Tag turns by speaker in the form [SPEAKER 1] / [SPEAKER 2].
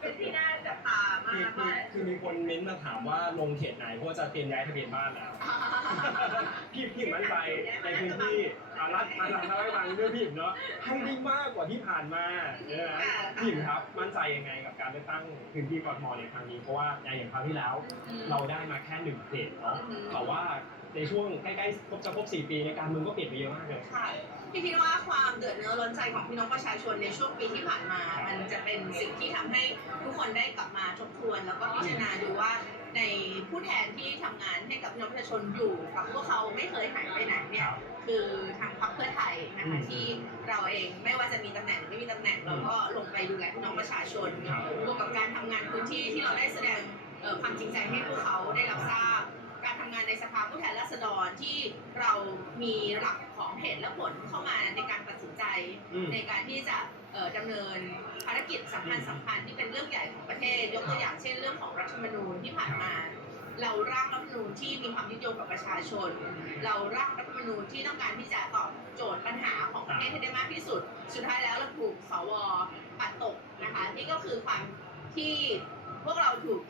[SPEAKER 1] เป็นที่น่าจับตามาก
[SPEAKER 2] คือคือ
[SPEAKER 1] ว่า
[SPEAKER 2] คือมีคนเม้นต์มาถามว่าลงเขตไหนเพราะว่าจะเตรียมย้ายทะเบียนบ้านแล้ว พี่พี่มั่นใจในพื้นที่อารัฐอารัฐระวังเรื่องพี่เนาะให้ได้มากกว่าที่ผ่านมาเนยนะพี่ครับมั่นใจยังไงกับการเลือกตั้งพื้นที่กทมในครั้งนี้เพราะว่าอย่างคราวที่แล้ว เราได้มาแค่หนึ่งเขตเนาะแต่ว่าในช่วงใกล้ๆครบจะครบสี่ปีในการเมืองก็เปลี่ยนไปเยอะมากเลย
[SPEAKER 1] ค่ะ พี่คิดว่าความเดือดเนื้อร้อนใจของพี่น้องประชาชนในช่วงปีที่ผ่านมา มันจะเป็นสิ่งที่ทำให้ทุกคนได้กลับมาทบทวน แล้วก็พิจารณาดูว่าในผู้แทนที่ทำงานให้กับพี่น้องประชาชนอยู่กับพวกเขาไม่เคยหายไปไหนเนี่ยคือทางพรรคเพื่อไทยนะคะ
[SPEAKER 2] อืม
[SPEAKER 1] ที่เราเองไม่ว่าจะมีตำแหน่งหรือไม่มีตำแหน่งเราก็ลงไปดูแลพี่น้องประชาชน
[SPEAKER 2] ครับ
[SPEAKER 1] บวกกับการทำงานพื้นที่ที่เราได้แสดงเอ่อความจริงใจให้พวกเขาได้รับทราบ การทำงานในสภาผู้แทนราษฎร ที่เรามีหลักของเหตุและผลเข้ามาในการตัดสินใจ
[SPEAKER 2] อืม
[SPEAKER 1] ในการที่จะเอ่อดำเนินภารกิจสำคัญสำคัญที่เป็นเรื่องใหญ่ของประเทศ ยกตัวอย่างเช่นเรื่องของรัฐธรรมนูญที่ผ่านมา เราร่างรัฐธรรมนูญที่มีความยึดโยงกับประชาชน เราร่างรัฐธรรมนูญที่ต้องการที่จะตอบโจทย์ปัญหาของประเทศให้ได้มากที่สุด สุดท้ายแล้วเราถูกสวปัดตกนะคะนี่ก็คือความที่พวกเราถูก